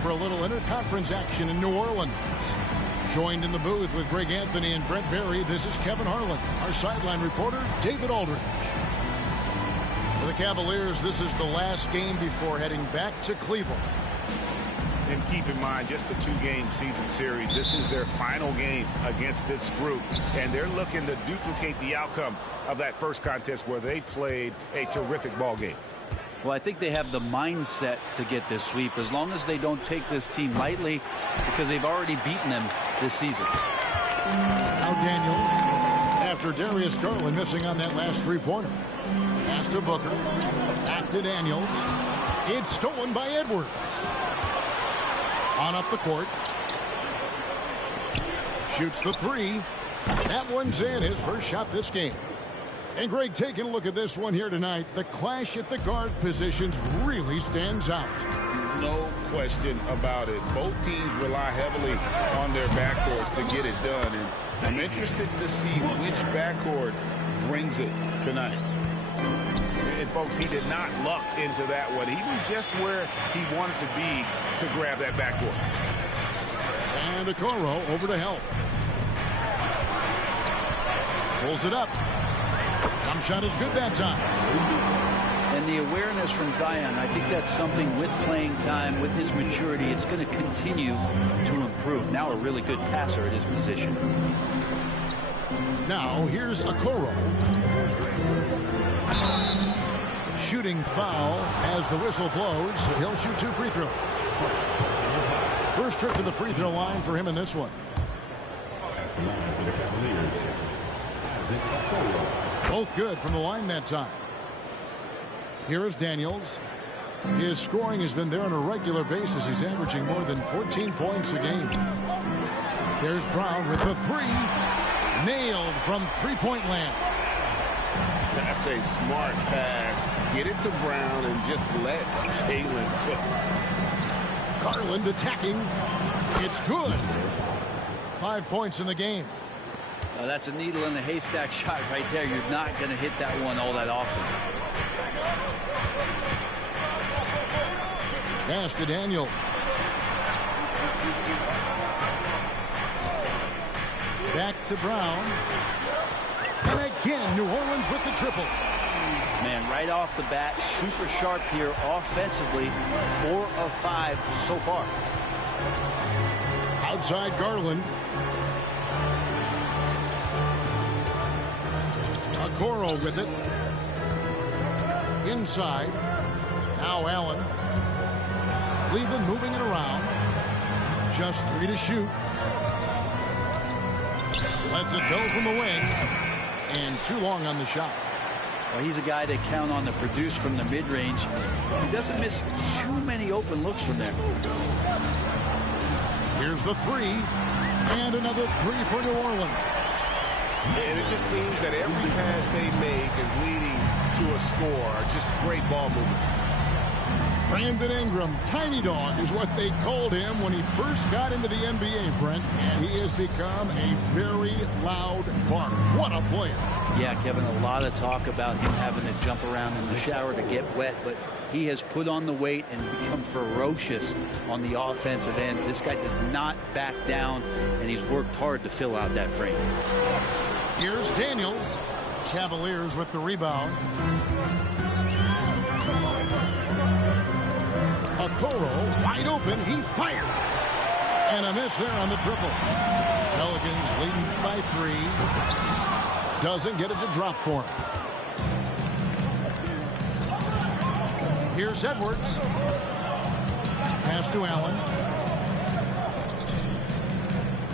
for a little interconference action in New Orleans. Joined in the booth with Greg Anthony and Brent Barry, this is Kevin Harlan. Our sideline reporter, David Aldridge. For the Cavaliers, this is the last game before heading back to Cleveland. And keep in mind, just the 2-game season series. This is their final game against this group, and they're looking to duplicate the outcome of that first contest where they played a terrific ball game. Well, I think they have the mindset to get this sweep as long as they don't take this team lightly, because they've already beaten them this season. Now Daniels, after Darius Garland missing on that last three-pointer. Pass to Booker. Back to Daniels. It's stolen by Edwards. On up the court. Shoots the three. That one's in, his first shot this game. And Greg, taking a look at this one here tonight, the clash at the guard positions really stands out. No question about it. Both teams rely heavily on their backcourts to get it done. And I'm interested to see which backcourt brings it tonight. And folks, he did not luck into that one. He knew just where he wanted to be to grab that backcourt. And Okoro over to help. Pulls it up. Jump shot is good that time. And the awareness from Zion, I think that's something with playing time, with his maturity, it's going to continue to improve. Now a really good passer at his position. Now here's Okoro. Shooting foul as the whistle blows. He'll shoot 2 free throws. First trip to the free throw line for him in this one. Both good from the line that time. Here is Daniels. His scoring has been there on a regular basis. He's averaging more than 14 points a game. There's Brown with the three. Nailed from three-point land. That's a smart pass. Get it to Brown and just let Jalen cook. Garland attacking. It's good. 5 points in the game. That's a needle in a haystack shot right there. You're not going to hit that one all that often. Pass to Daniel. Back to Brown. And again, New Orleans with the triple. Man, right off the bat, super sharp here offensively. 4 of 5 so far. Outside Garland. Okoro with it. Inside. Now Allen. Cleveland moving it around. Just 3 to shoot. Lets it go from the wing. And too long on the shot. Well, he's a guy they count on to produce from the mid-range. He doesn't miss too many open looks from there. Here's the three. And another three for New Orleans. And it just seems that every pass they make is leading to a score. Just great ball movement. Brandon Ingram, Tiny Dog is what they called him when he first got into the NBA, Brent. And he has become a very loud bark. What a player. Yeah, Kevin, a lot of talk about him having to jump around in the shower to get wet, but he has put on the weight and become ferocious on the offensive end. This guy does not back down, and he's worked hard to fill out that frame. Here's Daniels. Cavaliers with the rebound. Okoro wide open. He fires. And a miss there on the triple. Pelicans leading by 3. Doesn't get it to drop for him. Here's Edwards. Pass to Allen.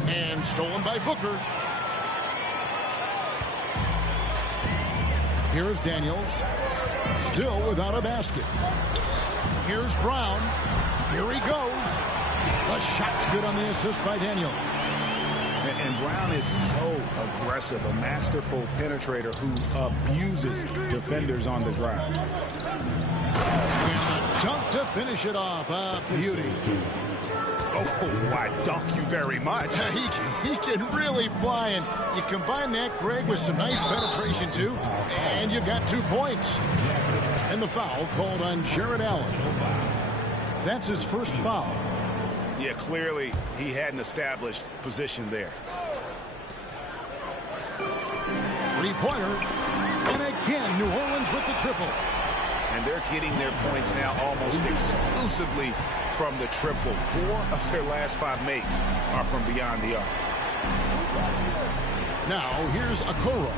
And stolen by Booker. Here's Daniels. Still without a basket. Here's Brown. Here he goes. The shot's good on the assist by Daniels. And Brown is so aggressive, a masterful penetrator who abuses defenders on the drive. And the dunk to finish it off. A beauty. Oh, I dunk you very much. He can really fly, and you combine that, Greg, with some nice penetration, too, and you've got 2 points. And the foul called on Jared Allen. That's his first foul. Yeah, clearly he hadn't established position there. Three-pointer. And again, New Orleans with the triple. And they're getting their points now almost exclusively from the triple. 4 of their last 5 makes are from beyond the arc. Now, here's Okoro.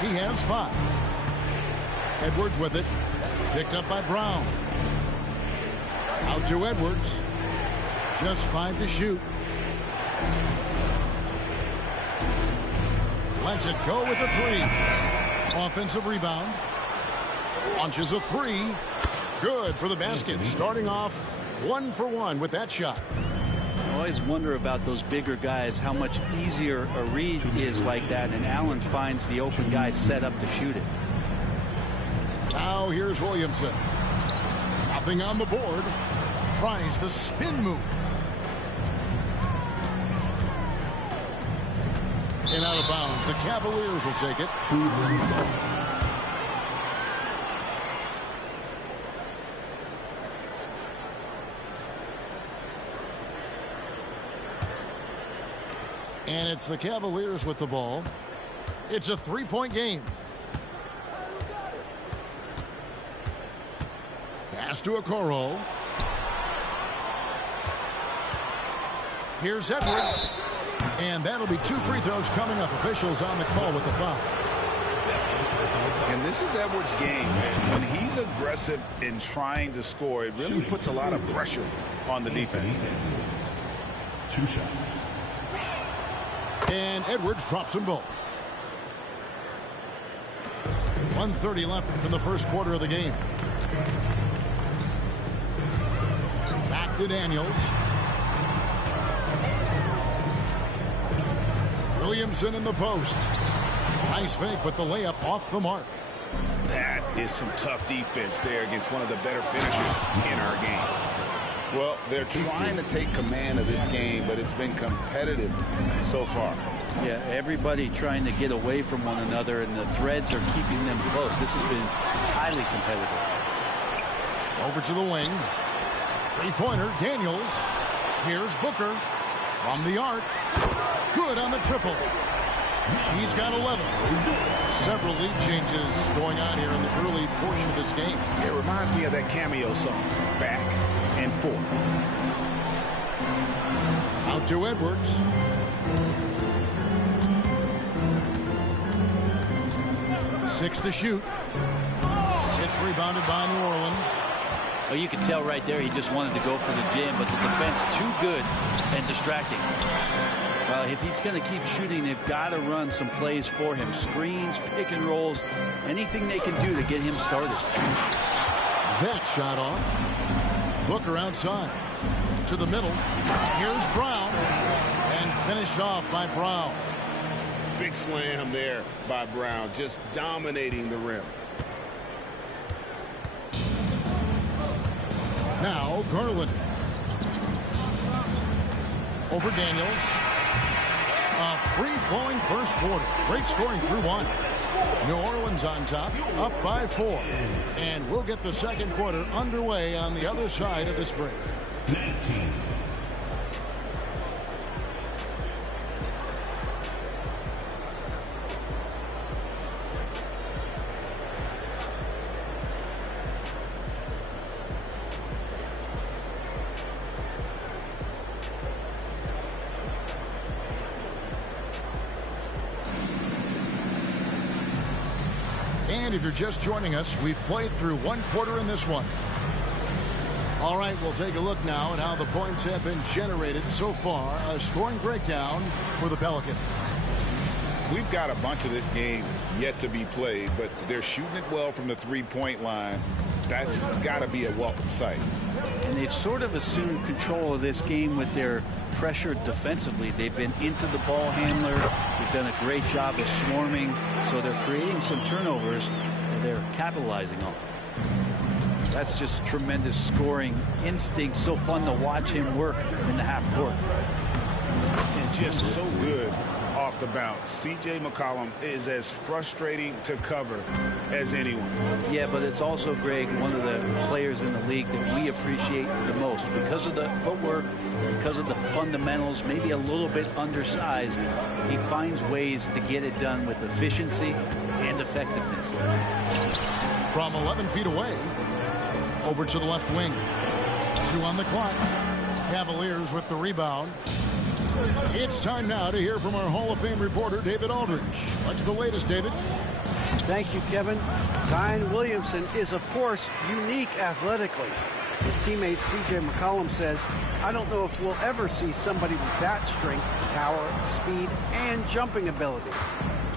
He has 5. Edwards with it. Picked up by Brown. Out to Edwards. Just 5 to shoot. Lets it go with a 3. Offensive rebound. Launches a 3. Good for the basket. Starting off 1 for 1 with that shot. I always wonder about those bigger guys, how much easier a read is like that, and Allen finds the open guy set up to shoot it. Now here's Williamson. Nothing on the board. Tries the spin move. And out of bounds. The Cavaliers will take it. And it's the Cavaliers with the ball. It's a 3-point game. Pass to Okoro. Here's Edwards. And that'll be 2 free throws coming up. Officials on the call with the foul. And this is Edwards' game. When he's aggressive in trying to score, it really puts a lot of pressure on the defense. 2 shots. And Edwards drops them both. 1:30 left from the first quarter of the game. Back to Daniels. Williamson in the post. Nice fake, but the layup off the mark. That is some tough defense there against one of the better finishers in our game. Well, they're trying to take command of this game, but it's been competitive so far. Yeah, everybody trying to get away from one another, and the threads are keeping them close. This has been highly competitive. Over to the wing. Three-pointer, Daniels. Here's Booker from the arc. Good on the triple. He's got 11. Several lead changes going on here in the early portion of this game. It reminds me of that cameo song, Back and Forth. Out to Edwards. Six to shoot. It's rebounded by New Orleans. Well, you can tell right there he just wanted to go for the jam, but the defense too good and distracting. Well, if he's going to keep shooting, they've got to run some plays for him. Screens, pick and rolls, anything they can do to get him started. That shot off. Booker outside. To the middle. Here's Brown. And finished off by Brown. Big slam there by Brown, just dominating the rim. Now Garland. Over Daniels. A free-flowing first quarter. Great scoring through 1. New Orleans on top, up by 4. And we'll get the second quarter underway on the other side of this break. 19. And if you're just joining us, we've played through 1 quarter in this one. All right, we'll take a look now at how the points have been generated so far. A scoring breakdown for the Pelicans. We've got a bunch of this game yet to be played, but they're shooting it well from the three-point line. That's got to be a welcome sight. And they've sort of assumed control of this game with their pressure defensively. They've been into the ball handler. They've done a great job of swarming. So they're creating some turnovers and they're capitalizing on. That's just tremendous scoring instinct. So fun to watch him work in the half court. And just so good off the bounce. C.J. McCollum is as frustrating to cover as anyone. Yeah, but it's also, Greg, one of the players in the league that we appreciate the most because of the footwork, because of the fundamentals, maybe a little bit undersized. He finds ways to get it done with efficiency and effectiveness. From 11 feet away, over to the left wing. 2 on the clock. Cavaliers with the rebound. It's time now to hear from our Hall of Fame reporter, David Aldridge. What's the latest, David? Thank you, Kevin. Zion Williamson is, of course, unique athletically. His teammate C.J. McCollum says, I don't know if we'll ever see somebody with that strength, power, speed, and jumping ability.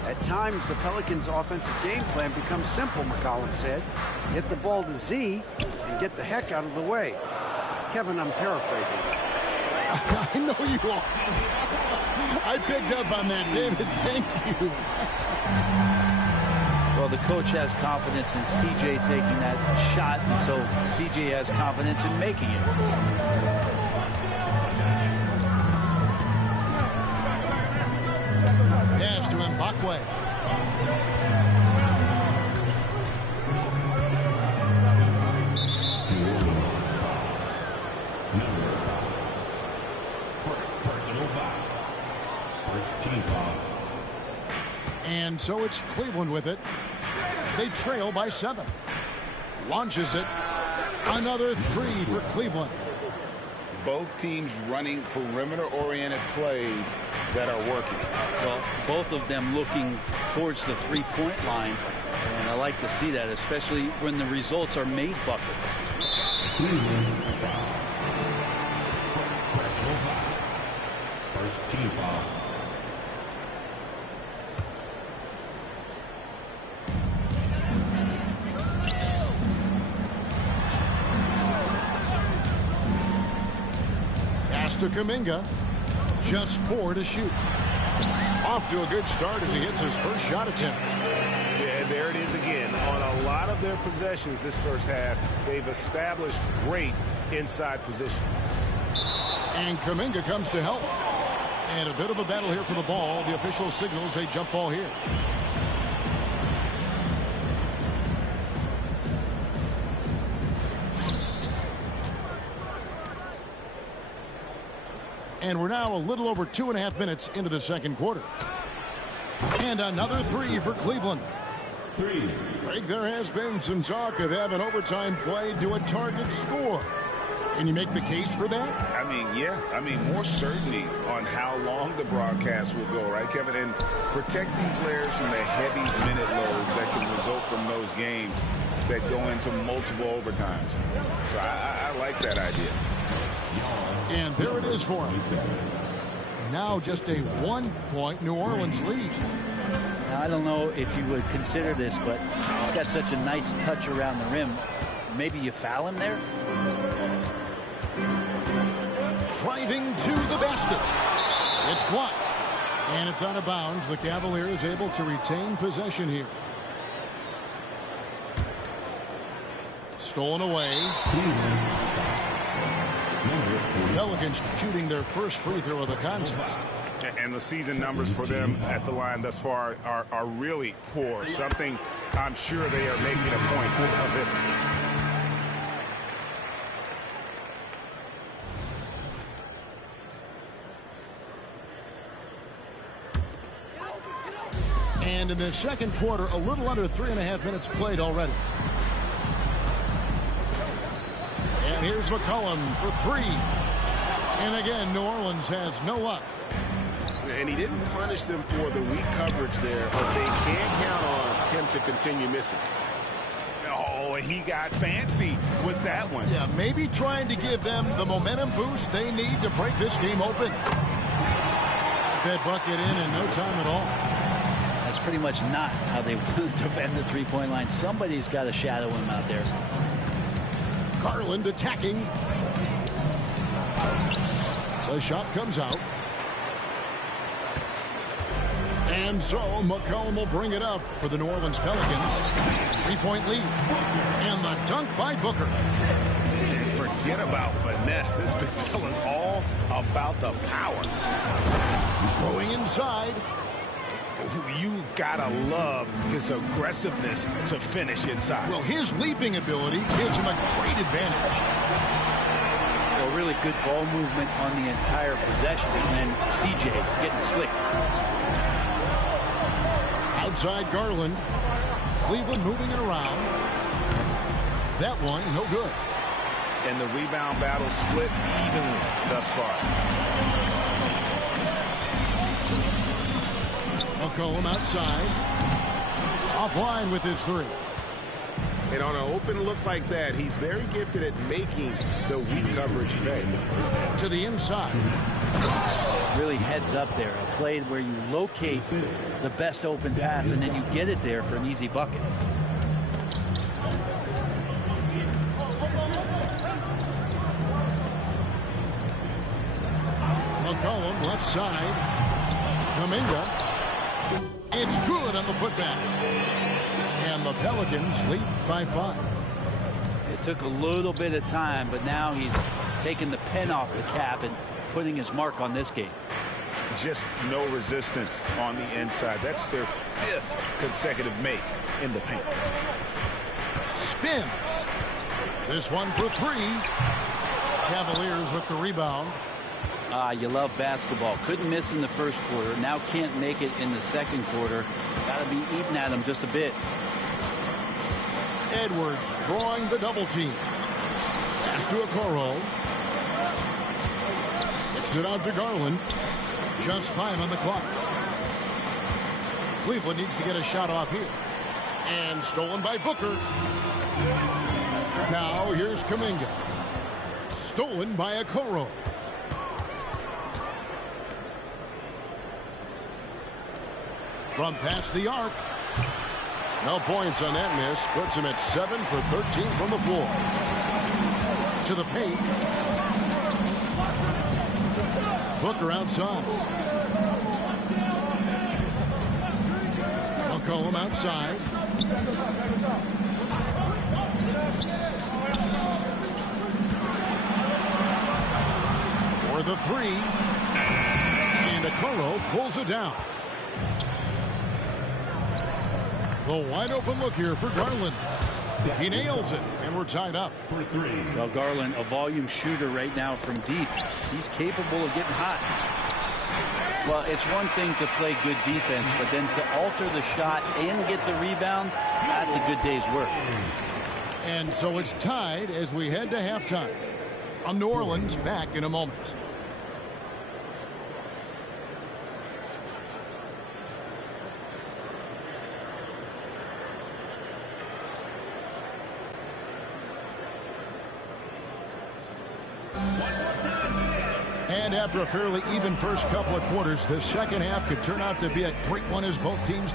At times, the Pelicans' offensive game plan becomes simple, McCollum said. Get the ball to Z and get the heck out of the way. Kevin, I'm paraphrasing. I know you are. I picked up on that, David. Thank you. Well, the coach has confidence in C.J. taking that shot, and so C.J. has confidence in making it. Pass to Mbakwe. Personal foul. First team foul. And so it's Cleveland with it. They trail by 7. Launches it. Another 3 for Cleveland. Both teams running perimeter-oriented plays that are working. Well, both of them looking towards the three-point line, and I like to see that, especially when the results are made buckets. Personal foul. First team foul. To Kuminga, just 4 to shoot. Off to a good start as he hits his first shot attempt. Yeah, there it is again. On a lot of their possessions this first half, they've established great inside position. And Kuminga comes to help. And a bit of a battle here for the ball. The official signals a jump ball here. And we're now a little over 2.5 minutes into the second quarter. And another 3 for Cleveland. 3. Greg, there has been some talk of having overtime played to a target score. Can you make the case for that? I mean, yeah. I mean, more certainty on how long the broadcast will go, right, Kevin? And protecting players from the heavy minute loads that can result from those games that go into multiple overtimes. So I like that idea. And there it is for him. Now just a 1-point New Orleans lead. Now, I don't know if you would consider this, but he's got such a nice touch around the rim. Maybe you foul him there? Driving to the basket. It's blocked. And it's out of bounds. The Cavaliers able to retain possession here. Stolen away. Pelicans shooting their first free throw of the contest. And the season numbers for them at the line thus far are really poor. Something I'm sure they are making a point of emphasis. And in the second quarter, a little under 3.5 minutes played already. And here's McCollum for 3. And again, New Orleans has no luck. And he didn't punish them for the weak coverage there, but they can't count on him to continue missing. Oh, he got fancy with that one. Yeah, maybe trying to give them the momentum boost they need to break this game open. That bucket in no time at all. That's pretty much not how they defend the three-point line. Somebody's got to shadow him out there. Garland attacking. The shot comes out. And so McCollum will bring it up for the New Orleans Pelicans. 3-point lead. And the dunk by Booker. For forget about finesse. This big fella's all about the power. Going inside. You've got to love his aggressiveness to finish inside. Well, his leaping ability gives him a great advantage. Well, really good ball movement on the entire possession, and then CJ getting slick. Outside Garland. Cleveland moving it around. That one, no good. And the rebound battle split evenly thus far. McCollum outside. Offline with his three. And on an open look like that, he's very gifted at making the weak coverage pay. To the inside. Really heads up there. A play where you locate the best open pass and then you get it there for an easy bucket. McCollum left side. Kuminga. It's good on the putback. And the Pelicans lead by 5. It took a little bit of time, but now he's taking the pen off the cap and putting his mark on this game. Just no resistance on the inside. That's their 5th consecutive make in the paint. Spins. This one for 3. Cavaliers with the rebound. You love basketball. Couldn't miss in the first quarter. Now can't make it in the second quarter. Got to be eating at him just a bit. Edwards drawing the double team. Pass to Okoro. Kicks it out to Garland. Just 5 on the clock. Cleveland needs to get a shot off here. And stolen by Booker. Now here's Kuminga. Stolen by Okoro. From past the arc. No points on that miss. Puts him at 7 for 13 from the floor. To the paint. Booker outside. McCollum outside. For the 3. And Okoro pulls it down. The wide open look here for Garland. He nails it, and we're tied up. For 3. Well, Garland, a volume shooter right now from deep. He's capable of getting hot. Well, it's one thing to play good defense, but then to alter the shot and get the rebound, that's a good day's work. And so it's tied as we head to halftime. From New Orleans, back in a moment. And after a fairly even first couple of quarters, the second half could turn out to be a great one as both teams.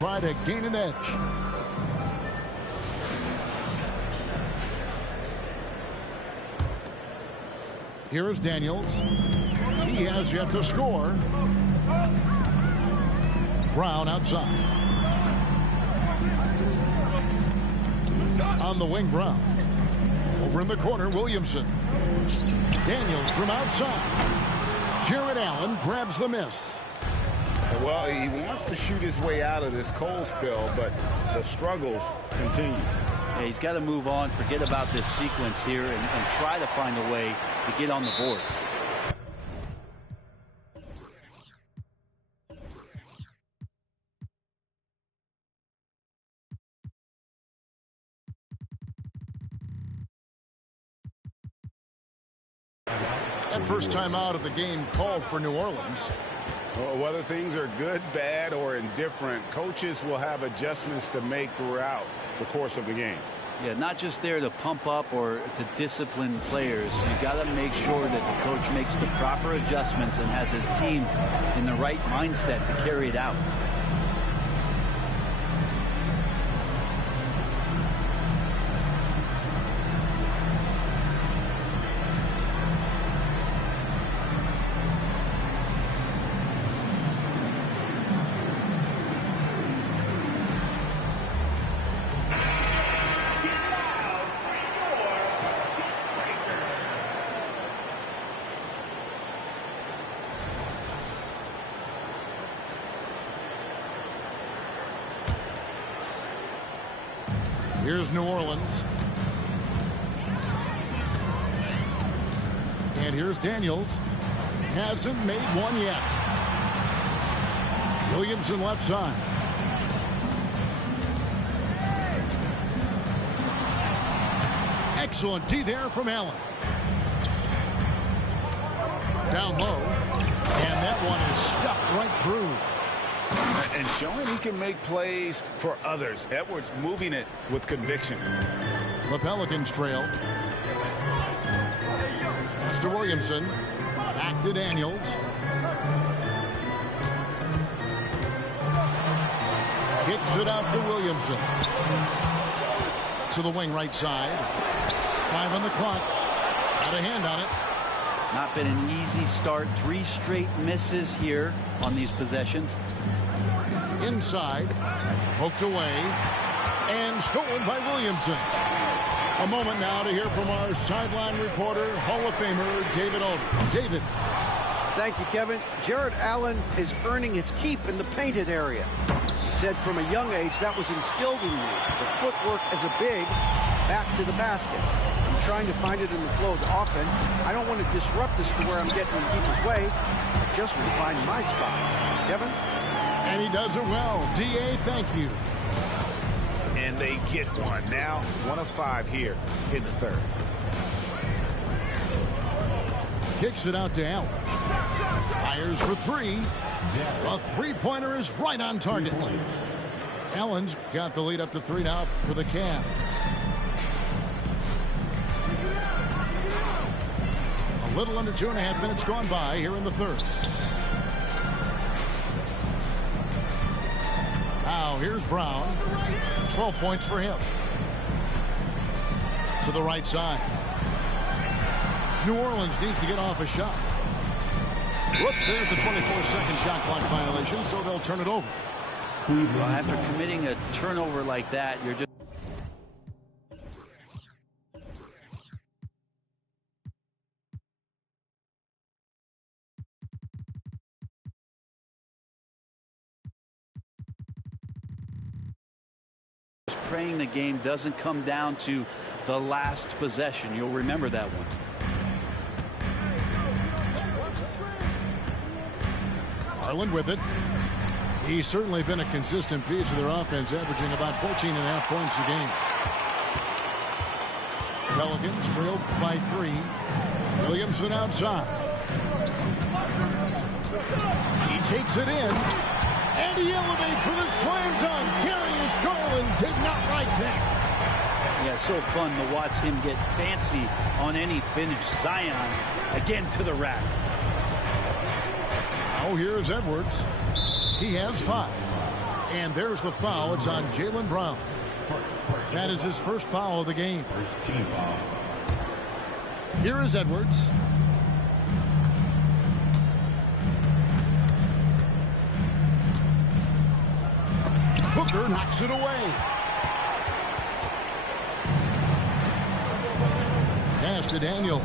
Try to gain an edge. Here is Daniels. He has yet to score. Brown outside. On the wing, Brown. Over in the corner, Williamson. Daniels from outside. Jared Allen grabs the miss. Well, he wants to shoot his way out of this cold spell, but the struggles continue. Yeah, he's got to move on, forget about this sequence here, and try to find a way to get on the board. That first time out of the game called for New Orleans. Well, whether things are good, bad, or indifferent, coaches will have adjustments to make throughout the course of the game. Yeah, not just there to pump up or to discipline players. You got to make sure that the coach makes the proper adjustments and has his team in the right mindset to carry it out. Here's New Orleans. And here's Daniels. Hasn't made one yet. Williamson left side. Excellent D there from Allen. Down low. And that one is stuffed right through. And showing he can make plays for others. Edwards moving it with conviction. The Pelicans trail. Pass to Williamson. Back to Daniels. Kicks it out to Williamson. To the wing right side. 5 on the clock. Got a hand on it. Not been an easy start. 3 straight misses here on these possessions. Inside, poked away, and stolen by Williamson. A moment now to hear from our sideline reporter, Hall of Famer David Aldridge. David. Thank you, Kevin. Jared Allen is earning his keep in the painted area. He said from a young age that was instilled in me. The footwork as a big, back to the basket. I'm trying to find it in the flow of the offense. I don't want to disrupt this to where I'm getting in people's way. I just want to find my spot. Kevin? And he does it well. D.A., thank you. And they get one. Now 1 of 5 here in the third. Kicks it out to Allen. Fires for 3. A three-pointer is right on target. Allen's got the lead up to 3 now for the Cavs. A little under 2.5 minutes gone by here in the third. Now here's Brown. 12 points for him. To the right side. New Orleans needs to get off a shot. Whoops, there's the 24-second shot clock violation, so they'll turn it over. Well, after committing a turnover like that, you're just praying the game doesn't come down to the last possession. You'll remember that one. Garland with it. He's certainly been a consistent piece of their offense, averaging about 14.5 points a game. Pelicans trailed by 3. Williamson outside. He takes it in, and he elevates for the slam dunk. Darius Garland did not like that. Yeah, so fun to watch him get fancy on any finish. Zion again to the rack. Oh, here's Edwards. He has 5. And there's the foul. It's on Jaylen Brown. That is his first foul of the game. First team foul. Here is Edwards. Hooker knocks it away. Pass to Daniels.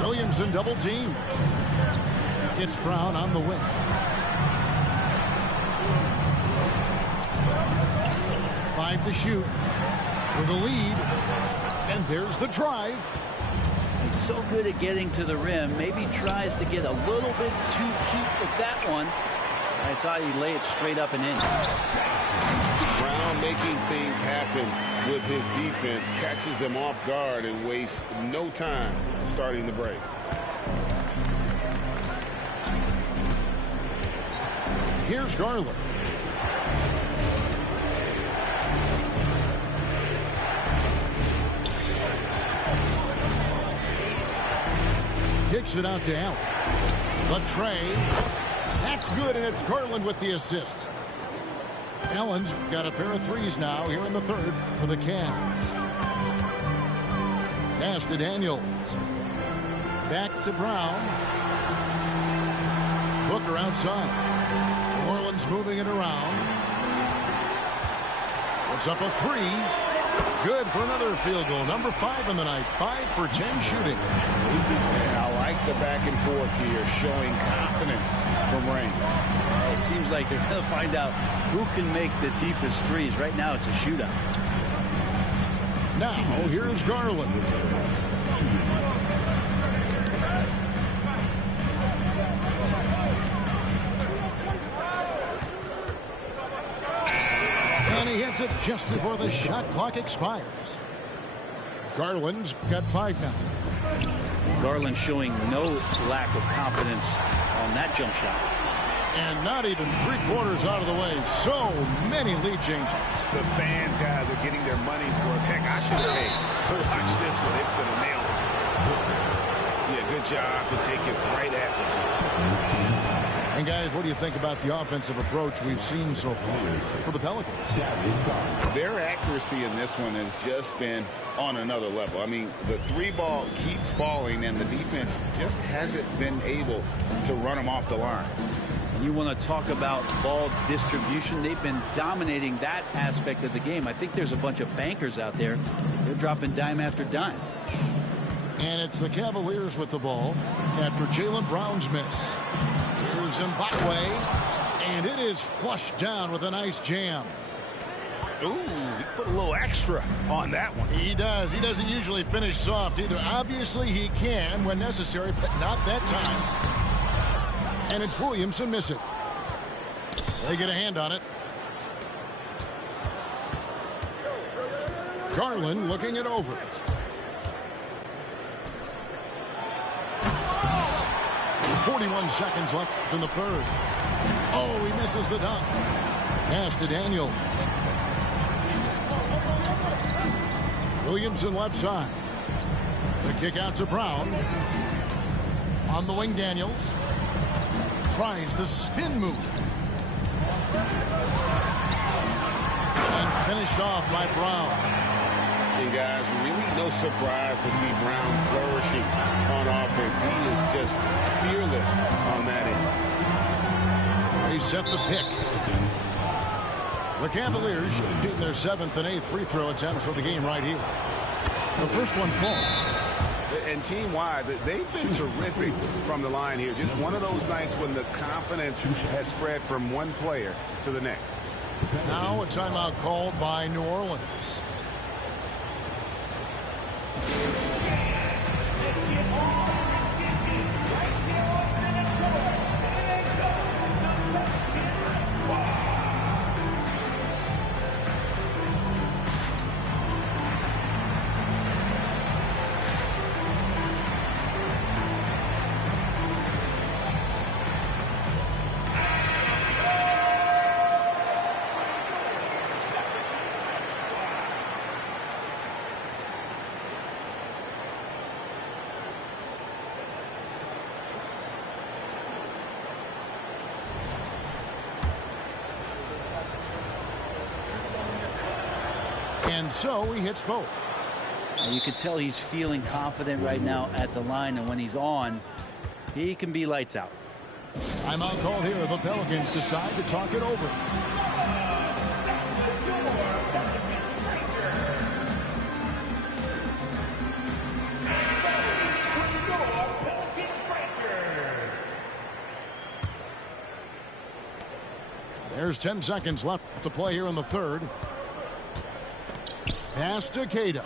Williamson double team. It's Brown on the wing. Five to shoot for the lead. And there's the drive. He's so good at getting to the rim. Maybe tries to get a little bit too cute with that one. I thought he'd lay it straight up and in. Brown making things happen with his defense, catches them off guard and wastes no time starting the break. Here's Garland. Kicks it out to Allen. The tray. That's good, and it's Garland with the assist. Allen's got a pair of threes now here in the third for the Cavs. Pass to Daniels. Back to Brown. Booker outside. New Orleans moving it around. Puts up a three. Good for another field goal. Number 5 in the night. 5 for 10 shooting. And I like the back and forth here, showing confidence from Rain. It seems like they're going to find out who can make the deepest threes. Right now, it's a shootout. Now, here's Garland. And he hits it just before the shot clock expires. Garland's got 5 now. Garland showing no lack of confidence on that jump shot. And not even 3/4 out of the way. So many lead changes. The fans, guys, are getting their money's worth. Heck, I should have paid to watch this one. It's been a nail. Yeah, good job to take it right at them. And guys, what do you think about the offensive approach we've seen so far for the Pelicans? Their accuracy in this one has just been on another level. I mean, the 3-ball keeps falling, and the defense just hasn't been able to run them off the line. And you want to talk about ball distribution. They've been dominating that aspect of the game. I think there's a bunch of bankers out there. They're dropping dime after dime. And it's the Cavaliers with the ball after Jaylen Brown's miss. Here's Mbakwe, and it is flushed down with a nice jam. Ooh, he put a little extra on that one. He does. He doesn't usually finish soft either. Obviously, he can when necessary, but not that time. And it's Williamson miss it. They get a hand on it. Garland looking it over. .41 seconds left in the third. Oh, he misses the dunk. Pass to Daniel. Williamson left side. The kick out to Brown. On the wing, Daniels. Tries the spin move. And finished off by Brown. And guys, really no surprise to see Brown flourishing on offense. He is just fearless on that end. They set the pick. The Cavaliers shooting their 7th and 8th free throw attempts for the game right here. The first one falls. And team-wide, they've been terrific from the line here. Just one of those nights when the confidence has spread from one player to the next. Now a timeout called by New Orleans. And so he hits both. And you can tell he's feeling confident right now at the line, and when he's on, he can be lights out. Timeout called here. The Pelicans decide to talk it over. There's 10 seconds left to play here in the third. Pass to Queta.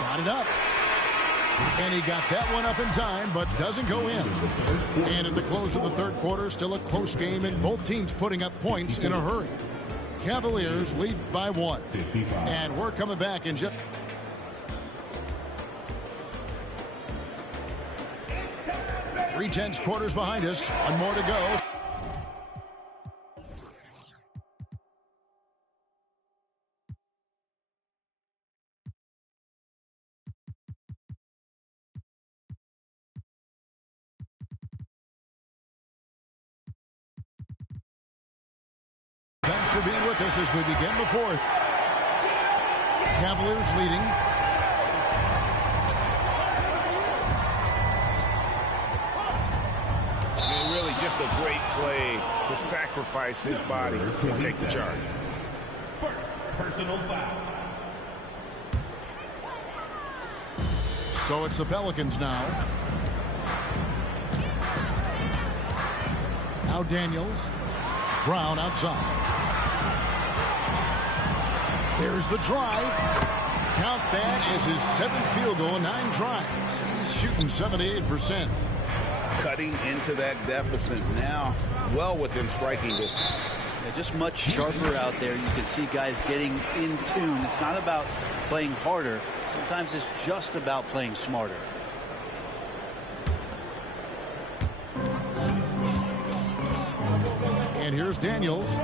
Got it up. And he got that one up in time, but doesn't go in. And at the close of the third quarter, still a close game, and both teams putting up points in a hurry. Cavaliers lead by 1. And we're coming back in just... 3/10 quarters behind us. One more to go. Thanks for being with us as we begin the fourth. Cavaliers leading. Really just a great play to sacrifice his body and take the charge. First personal foul. So it's the Pelicans now. Now Daniels. Brown outside. There's the drive. Count that as his 7th field goal in 9 tries. He's shooting 78%. Cutting into that deficit now, well within striking distance. Yeah, just much sharper out there. You can see guys getting in tune. It's not about playing harder. Sometimes it's just about playing smarter. And here's Daniels.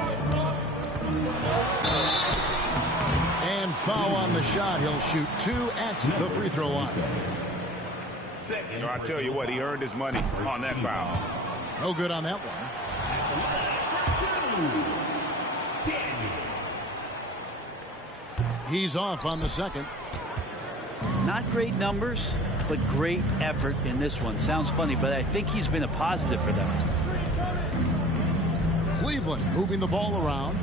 And foul on the shot. He'll shoot 2 at the free throw line. So I tell you what, he earned his money on that foul. No good on that one. He's off on the second. Not great numbers, but great effort in this one. Sounds funny, but I think he's been a positive for them. Cleveland moving the ball around.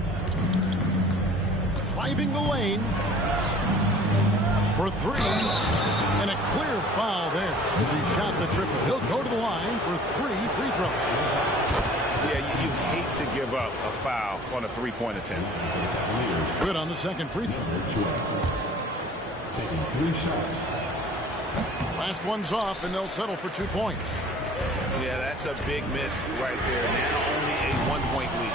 Driving the lane. For 3. And a clear foul there as he shot the triple. He'll go to the line for 3 free throws. Yeah, you hate to give up a foul on a three-point attempt. Good on the second free throw. Taking 3 shots. Last one's off, and they'll settle for 2 points. Yeah, that's a big miss right there. Now only a 1-point lead.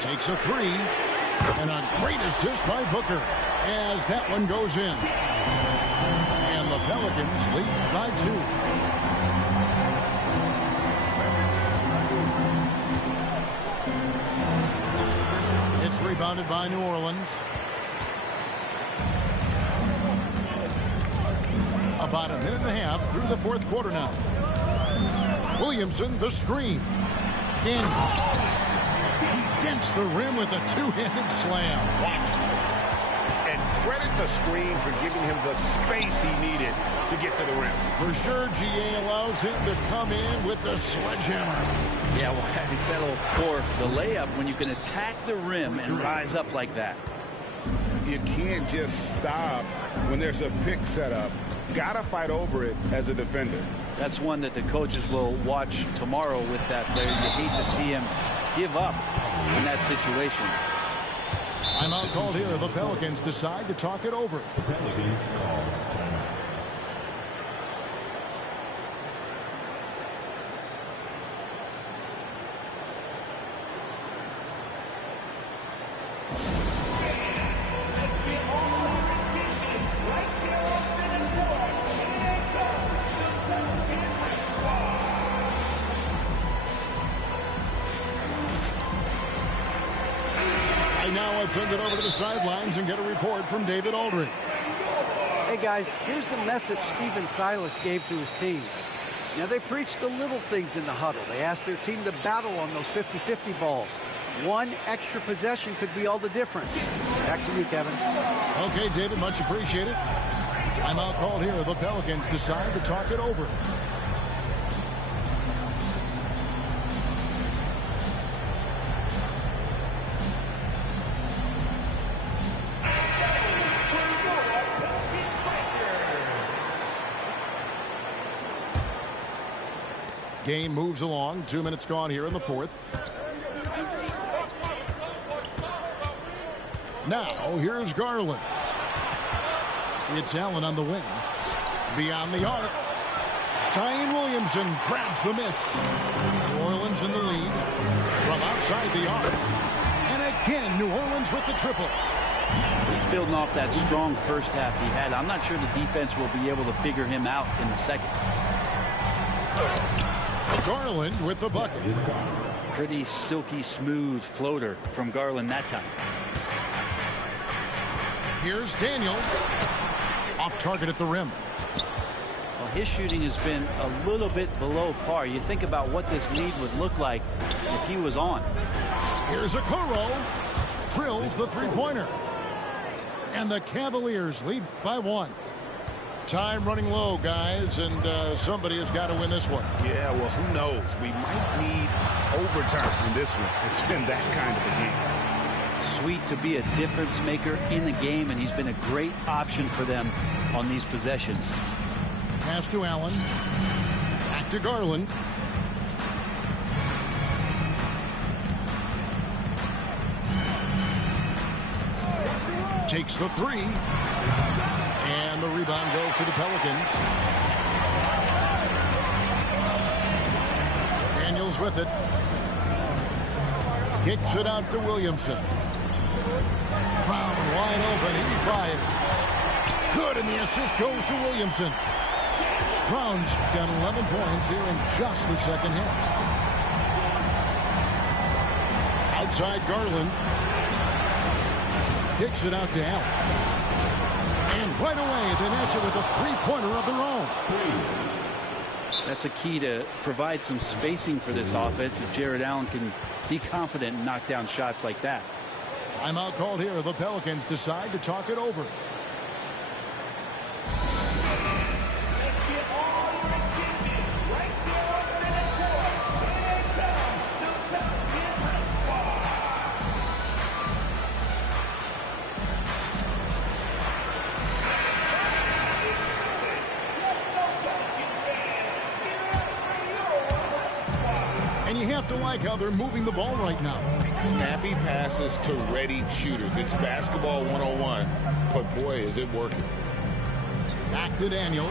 Takes a 3. And a great assist by Booker as that one goes in. And the Pelicans lead by 2. It's rebounded by New Orleans. About a minute and a half through the fourth quarter now. Williamson, the screen. And he dents the rim with a 2-handed slam. And credit the screen for giving him the space he needed to get to the rim. For sure, GA allows him to come in with the sledgehammer. Yeah, well, I settle for the layup when you can attack the rim and rise up like that. You can't just stop when there's a pick set up. Gotta fight over it as a defender. That's one that the coaches will watch tomorrow with that player. You hate to see him give up in that situation. Timeout called here. The Pelicans decide to talk it over. The Pelicans call timeout. Now let's send it over to the sidelines and get a report from David Aldridge. Hey guys, here's the message Stephen Silas gave to his team. Now they preached the little things in the huddle. They asked their team to battle on those 50-50 balls. One extra possession could be all the difference. Back to you, Kevin. Okay, David, much appreciated. Timeout called here. The Pelicans decide to talk it over. Game moves along. 2 minutes gone here in the fourth. Now, here's Garland. It's Allen on the wing. Beyond the arc. Zion Williamson grabs the miss. New Orleans in the lead. From outside the arc. And again, New Orleans with the triple. He's building off that strong first half he had. I'm not sure the defense will be able to figure him out in the second. Garland with the bucket. Pretty silky smooth floater from Garland that time. Here's Daniels. Off target at the rim. Well, his shooting has been a little bit below par. You think about what this lead would look like if he was on. Here's Okoro. Drills the three-pointer. And the Cavaliers lead by 1. Time running low, guys, and somebody has got to win this one. Yeah, well, who knows? We might need overtime in this one. It's been that kind of a game. Sweet to be a difference maker in the game, and he's been a great option for them on these possessions. Pass to Allen. Back to Garland. Takes the three. And the rebound goes to the Pelicans. Daniels with it. Kicks it out to Williamson. Brown wide open. He fires. Good, and the assist goes to Williamson. Brown's got 11 points here in just the second half. Outside Garland. Kicks it out to Allen. And right away, they match it with a three-pointer of their own. That's a key to provide some spacing for this offense if Jared Allen can be confident and knock down shots like that. Timeout called here. The Pelicans decide to talk it over. And you have to like how they're moving the ball right now. Snappy passes to ready shooters. It's basketball 101, but boy, is it working. Back to Daniels.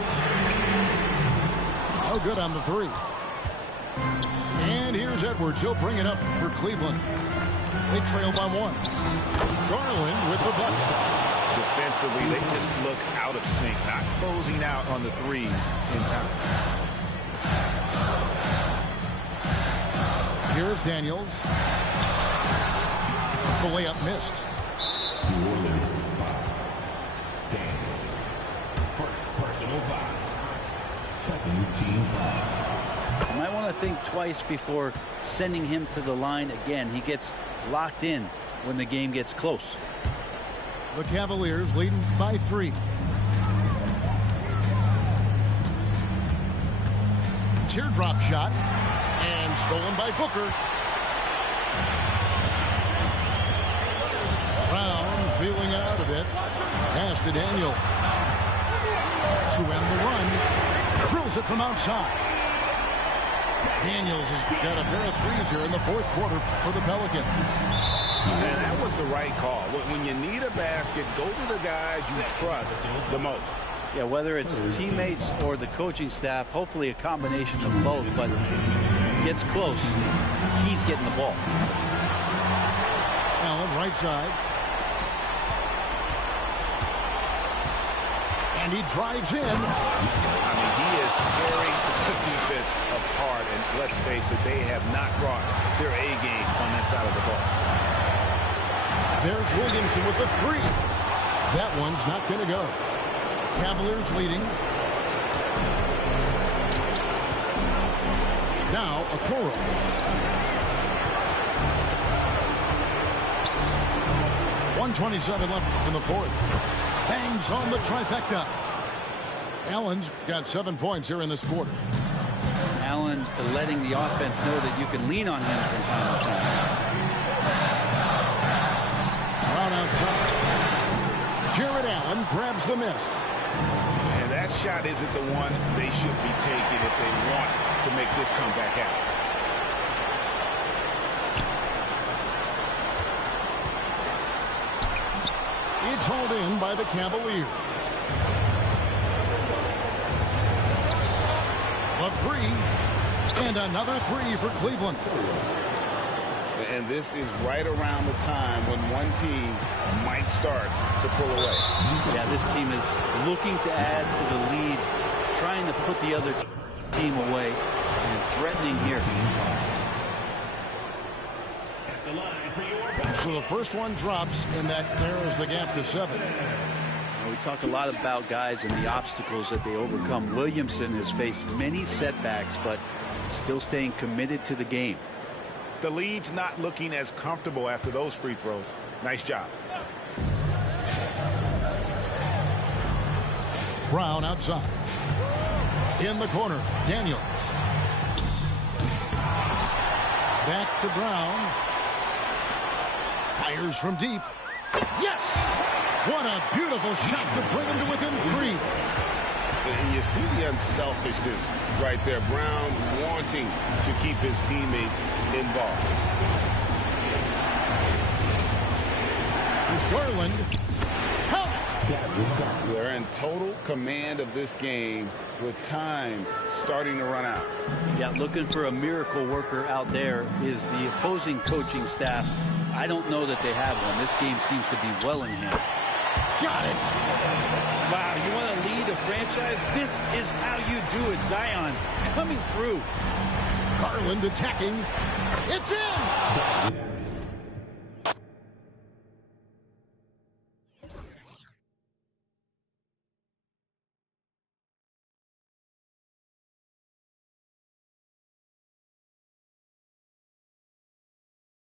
No good on the three. And here's Edwards. He'll bring it up for Cleveland. They trail by 1. Garland with the bucket. Defensively, they just look out of sync, not closing out on the threes in time. Here's Daniels. The layup missed. New Orleans foul. Daniels. First personal foul. Second team foul. You might want to think twice before sending him to the line again. He gets locked in when the game gets close. The Cavaliers leading by 3. Teardrop shot. And stolen by Booker. Brown feeling it out a bit. Pass to Daniel. To end the run. Drills it from outside. Daniels has got a pair of threes here in the fourth quarter for the Pelicans. And that was the right call. When you need a basket, go to the guys you trust the most. Yeah, whether it's teammates or the coaching staff, hopefully a combination of both, but gets close, he's getting the ball. Allen right side. And he drives in. I mean, he is tearing the defense apart, and let's face it, they have not brought their A game on that side of the ball. There's Williamson with the three. That one's not going to go. Cavaliers leading. Now Okoro. .127 left in the fourth. Bangs on the trifecta. Allen's got 7 points here in this quarter. Allen letting the offense know that you can lean on him from time to time. Brown outside. Jared Allen grabs the miss. And that shot isn't the one they should be taking if they want to make this comeback happen. It's hauled in by the Cavaliers. A three, and another three for Cleveland. And this is right around the time when one team might start to pull away. Yeah, this team is looking to add to the lead, trying to put the other team away, and threatening here. So the first one drops, and that narrows the gap to 7. We talk a lot about guys and the obstacles that they overcome. Williamson has faced many setbacks, but still staying committed to the game. The lead's not looking as comfortable after those free throws. Nice job. Brown outside. In the corner, Daniels. Back to Brown. Fires from deep. Yes! What a beautiful shot to bring him to within 3. And you see the unselfishness right there. Brown wanting to keep his teammates involved. Garland. Count. They're in total command of this game with time starting to run out. Yeah, looking for a miracle worker out there is the opposing coaching staff. I don't know that they have one. This game seems to be well in hand. Got it. Wow, you want to lead a franchise? This is how you do it. Zion coming through. Garland attacking. It's in.